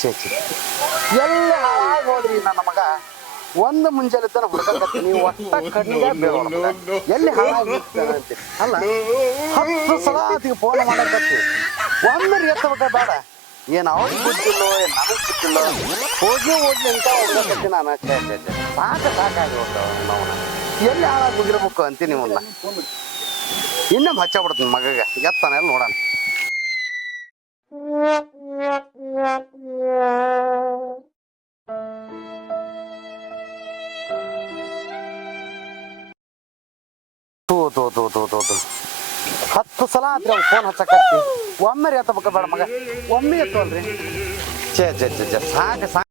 ಛೇ ಛೇ ಎಲ್ಲಿ ಹಾಳಾಗಿ ಹೋದ್ರಿ ನನ್ನ ಮಗ ಒಂದು ಮುಂಜಾನೆ ತನ ಹುಡುಕತ್ತೀನಿ ಒಟ್ಟ ಕಣ್ಣಿಗೆ ಬೇಡ ಎಲ್ಲಿ ಹಾಳಾಗಿ ಅಂತೆ ಅಲ್ಲ 10 ಸಲ ಆತಿಗೆ ಫೋನ್ ಮಾಡಕತ್ತಿ ಒಮ್ಮೆ ಎತ್ತಬೇಕ ಬೇಡ ಏನ್ ಅವ್ರಿಗೆ ಗೊತ್ತಿಲ್ಲೋ ಏನ್ ನನಗ್ ಗೊತ್ತಿಲ್ಲೋ ಹೋಗಿ ಅಂತ ಹುಡುಕತ್ತಿ ನಾನು ಛೇ ಛೇ ಛೇ ಸಾಕಾಗಿ ಹೋಗ್ತಾವ ನಾವು ಎಲ್ಲಿ ಹಾಳಾಗಿ ಹೋಗಿರ್ಬೇಕು ಅಂತೀನಿ ಇವನ್ನ ಇನ್ನೊಮ್ಮೆ ಹಚ್ಚಬಿಡ್ತೀನಿ ಮಗಗೆ ಎತ್ತಾನೆ ಎಲ್ಲ ನೋಡೋಣ ತೋ 10 ಸಲ ಆತ್ರಿ ಅವ್ನು ಫೋನ್ ಹಚ್ಚಕತ್ತಿ ಒಮ್ಮೆ ಎತ್ತಬೇಕ ಬೇಡ ಮಗ ಒಮ್ಮೆ ಎತ್ತವಲ್ರಿ ಛೇ ಛೇ ಛೇ ಛೇ ಸಾಕು